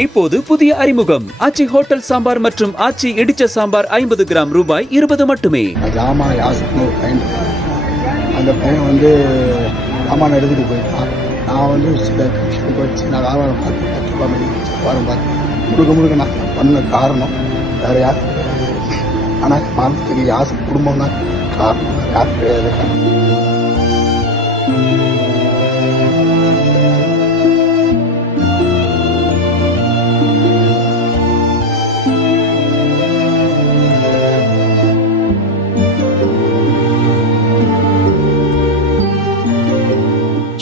இப்போது புதிய அறிமுகம் ஆச்சி ஹோட்டல் சாம்பார் மற்றும் ஆச்சி இடிச்ச சாம்பார் 50 கிராம் ரூபாய் 20 மட்டுமே. ஜாமா யாசுன்னு ஒரு பையன், அந்த பையன் வந்து சாமான எடுத்துகிட்டு போயிட்டான். நான் வந்து சில கமிஷனுக்கு வச்சு நான் வியாபாரம் பார்த்து 10 ரூபா மணி வியாபாரம் பார்த்து முழுக்க நான் பண்ண காரணம் வேறு யாரும் கிடையாது. ஆனால் மனத்துக்கு யாசு குடும்பம் தான் காரணம், வேறு யாரும் கிடையாது.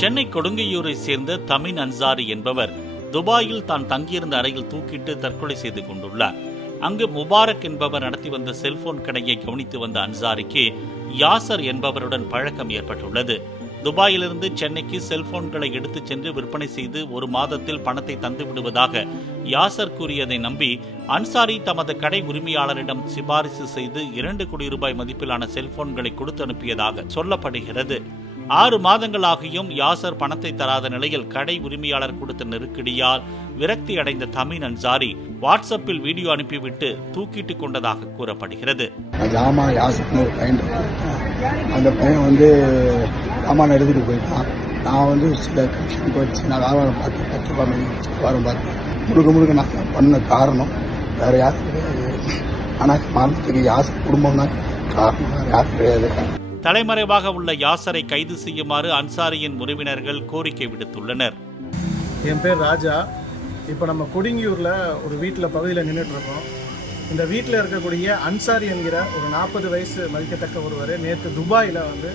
சென்னை கொடுங்கையூரை சேர்ந்த தமின் அன்சாரி என்பவர் துபாயில் தான் தங்கியிருந்த அறையில் தூக்கிட்டு தற்கொலை செய்து கொண்டுள்ளார். அங்கு முபாரக் என்பவர் நடத்தி வந்த செல்போன் கடையை கவனித்து வந்த அன்சாரிக்கு யாசர் என்பவருடன் பழக்கம் ஏற்பட்டுள்ளது. துபாயிலிருந்து சென்னைக்கு செல்போன்களை எடுத்துச் சென்று விற்பனை செய்து ஒரு மாதத்தில் பணத்தை தந்து விடுவதாக யாசர் கூறியதை நம்பி அன்சாரி தமது கடை உரிமையாளரிடம் சிபாரிசு செய்து 2 கோடி ரூபாய் மதிப்பிலான செல்போன்களை கொடுத்து அனுப்பியதாக சொல்லப்படுகிறது. 6 மாதங்களாகியும் யாசர் பணத்தை தராத நிலையில் கடை உரிமையாளர் கொடுத்த நெருக்கடியால் விரக்தி அடைந்த தமின் அன்சாரி வாட்ஸ்அப்பில் வீடியோ அனுப்பிவிட்டு தூக்கிட்டு கொண்டதாக கூறப்படுகிறது. ஜாமா யாசுன்னு ஒரு பையன், அந்த பையன் வந்து சாமான எடுத்துகிட்டு போயிட்டான். நான் வந்து சில கமிஷனுக்கு வச்சு நான் வியாபாரம் பார்த்து 10 ரூபா மணி வியாபாரம் பார்த்து முழுக்க நான் பண்ண காரணம் வேறு யாரும் கிடையாது. ஆனால் மனத்துக்கு யாசு குடும்பம் தான் காரணம், வேறு யாரும் கிடையாது. தலைமறைவாக உள்ள யாசரை கைது செய்யுமாறு அன்சாரியின் உறவினர்கள் கோரிக்கை விடுத்துள்ளனர். என் பேர் ராஜா. இப்போ நம்ம கொடுங்கியூரில் ஒரு பகுதியில் நின்றுட்டு இருக்கோம். இந்த வீட்டில் இருக்கக்கூடிய அன்சாரி என்கிற ஒரு 40 வயசு மதிக்கத்தக்க ஒருவர் நேற்று துபாயில் வந்து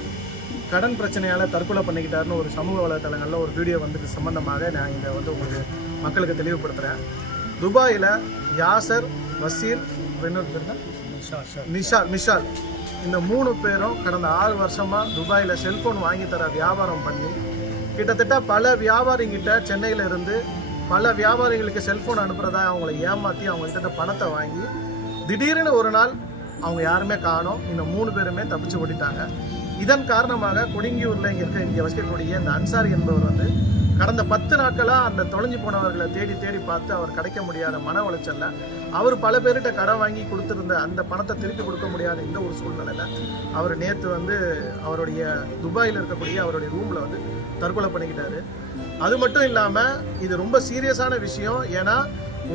கடன் பிரச்சனையால் தற்கொலை பண்ணிக்கிட்டாருன்னு ஒரு சமூக வலைத்தளங்களில் ஒரு வீடியோ வந்து சம்பந்தமாக நான் இங்கே வந்து உங்களுக்கு மக்களுக்கு தெளிவுபடுத்துகிறேன். துபாயில் யாசர், வசீர், நிஷால் இந்த 3 பேரும் கடந்த 6 வருஷமாக துபாயில் செல்ஃபோன் வாங்கி தர வியாபாரம் பண்ணி கிட்டத்தட்ட பல வியாபாரிகிட்ட சென்னையில் இருந்து பல வியாபாரிகளுக்கு செல்ஃபோன் அனுப்புகிறதா அவங்கள ஏமாற்றி அவங்ககிட்ட பணத்தை வாங்கி திடீர்னு ஒரு நாள் அவங்க யாருமே காணோம். இந்த 3 பேருமே தப்பிச்சு ஓடிட்டாங்க. இதன் காரணமாக கொடுங்கியூரில் இங்கே வசிக்கக்கூடிய இந்த அன்சாரி என்பவர் வந்து கடந்த 10 நாட்களாக அந்த தொலைஞ்சு போனவர்களை தேடி பார்த்து அவர் கிடைக்க முடியாத மன உளைச்சல்ல அவர் பல பேர்கிட்ட கடன் வாங்கி கொடுத்துருந்த அந்த பணத்தை திருப்பி கொடுக்க முடியாத இந்த ஒரு சூழ்நிலையில் அவர் நேற்று வந்து அவருடைய துபாயில் இருக்கக்கூடிய அவருடைய ரூமில் வந்து தற்கொலை பண்ணிக்கிட்டாரு. அது மட்டும் இல்லாமல் இது ரொம்ப சீரியஸான விஷயம். ஏன்னா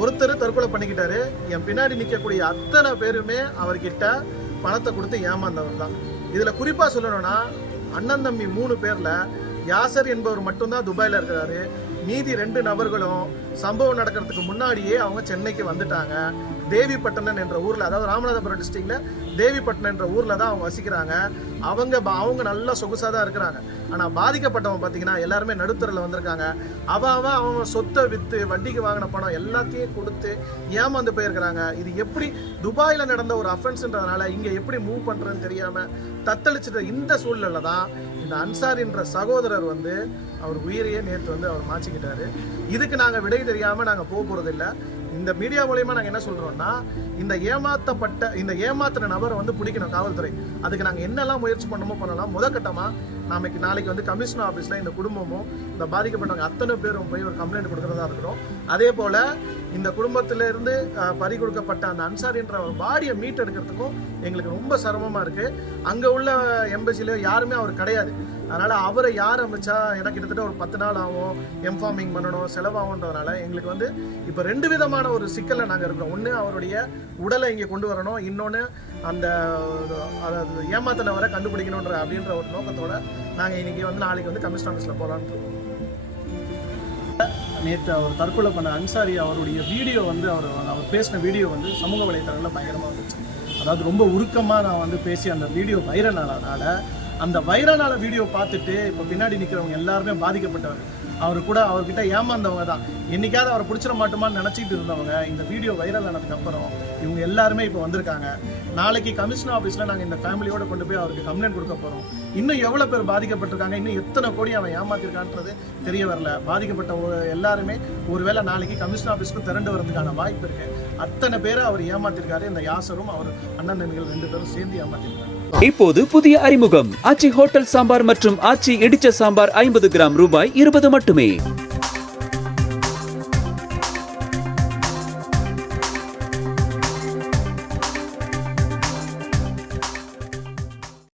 ஒருத்தர் தற்கொலை பண்ணிக்கிட்டாரு, என் பின்னாடி நிற்கக்கூடிய அத்தனை பேருமே அவர்கிட்ட பணத்தை கொடுத்து ஏமாந்தவர் தான். இதில் குறிப்பாக சொல்லணும்னா அண்ணன் தம்பி 3 பேரில் யாசர் என்பவர் மட்டும்தான் துபாயில் இருக்கிறாரு. மீதி 2 நபர்களும் சம்பவம் நடக்கிறதுக்கு முன்னாடியே அவங்க சென்னைக்கு வந்துட்டாங்க. தேவிப்பட்டினம் என்ற ஊரில், அதாவது ராமநாதபுரம் டிஸ்ட்ரிக்டில் தேவிப்பட்டினம் என்ற ஊரில் தான் அவங்க வசிக்கிறாங்க. அவங்க நல்லா சொகுசாக தான் இருக்கிறாங்க. ஆனால் பாதிக்கப்பட்டவங்க பார்த்தீங்கன்னா எல்லாருமே நடுத்தரில் வந்திருக்காங்க. அவங்க சொத்தை விற்று வட்டிக்கு வாங்கின பணம் எல்லாத்தையும் கொடுத்து ஏமாந்து போயிருக்கிறாங்க. இது எப்படி துபாயில் நடந்த ஒரு அஃபென்ஸ்ன்றதுனால இங்கே எப்படி மூவ் பண்ணுறதுன்னு தெரியாமல் தத்தளிச்சுட்டு இந்த சூழ்நிலை தான் இந்த அன்சாரின்ற சகோதரர் வந்து அவர் உயிரையே நேற்று வந்து அவர் மாற்றிக்கிட்டாரு. இதுக்கு நாங்கள் விடை தெரியாமல் நாங்கள் போக போகிறதில்லை. இந்த மீடியா மூலயமா நாங்கள் என்ன சொல்கிறோம்னா, இந்த ஏமாத்தின நபரை வந்து பிடிக்கணும் காவல்துறை. அதுக்கு நாங்கள் என்னெல்லாம் முயற்சி பண்ணலாம். முதற்கட்டமாக நாளைக்கு வந்து கமிஷனர் ஆஃபீஸில் இந்த குடும்பமும் இந்த பாதிக்கப்பட்டவங்க அத்தனை பேரும் போய் ஒரு கம்ப்ளைண்ட் கொடுக்குறதா இருக்கிறோம். அதே போல் இந்த குடும்பத்திலிருந்து பறி கொடுக்கப்பட்ட அந்த அன்சாரின்ற ஒரு பாடியை மீட் எடுக்கிறதுக்கும் எங்களுக்கு ரொம்ப சிரமமாக இருக்குது. அங்கே உள்ள எம்பசிலேயோ யாருமே அவர் கிடையாது. அதனால் அவரை யார் அமைச்சா எனக்கு கிட்டத்தட்ட ஒரு 10 நாள் ஆகும், எம்ஃபார்மிங் பண்ணணும், செலவாகுன்றதுனால எங்களுக்கு வந்து இப்போ 2 விதமான ஒரு சிக்கலில் நாங்கள் இருக்கிறோம். ஒன்று அவருடைய உடலை இங்கே கொண்டு வரணும், இன்னொன்று அந்த அதாவது ஏமாத்தினவரை கண்டுபிடிக்கணுன்ற அப்படின்ற ஒரு நோக்கத்தோடு நாங்கள் இன்றைக்கி வந்து நாளைக்கு வந்து கமிஷனர் ஆஃபீஸில் போகலான்ட்டு. நேற்று அவர் தற்கொலை பண்ண அன்சாரி அவருடைய வீடியோ வந்து அவர் பேசின வீடியோ வந்து சமூக வலைத்தளங்களில் பயங்கரமாக இருந்துச்சு. அதாவது ரொம்ப உருக்கமாக நான் வந்து பேசி அந்த வீடியோ வைரல் ஆனதுனால அந்த வைரலான வீடியோ பார்த்துட்டு இப்போ பின்னாடி நிற்கிறவங்க எல்லாருமே பாதிக்கப்பட்டவர். அவர்கிட்ட ஏமாந்தவங்க தான். என்னைக்காவது அவரை பிடிச்சிட மாட்டோமான்னு நினச்சிட்டு இருந்தவங்க இந்த வீடியோ வைரல் ஆனதுக்கு அப்புறம் இவங்க எல்லாருமே இப்போ வந்திருக்காங்க. நாளைக்கு கமிஷனர் ஆஃபீஸில் நாங்கள் இந்த ஃபேமிலியோட கொண்டு போய் அவருக்கு கம்ப்ளைண்ட் கொடுக்க போகிறோம். இன்னும் எவ்வளோ பேர் பாதிக்கப்பட்டிருக்காங்க, இன்னும் எத்தனை கோடி அவன் ஏமாத்திருக்கான்றது தெரிய வரல. பாதிக்கப்பட்ட எல்லாருமே ஒருவேளை நாளைக்கு கமிஷனர் ஆஃபீஸ்க்கு திரண்டு வரதுக்கான வாய்ப்பு இருக்குது. அத்தனை பேரை அவர் ஏமாத்திருக்காரு. இந்த யாசரும் அவர் அண்ணன் தம்பிகள் 2 பேரும் சேர்ந்து ஏமாத்திருக்காரு. இப்போது புதிய அறிமுகம் ஆச்சி ஹோட்டல் சாம்பார் மற்றும் ஆச்சி இடிச்ச சாம்பார் 50 கிராம் ரூபாய் 20 மட்டுமே.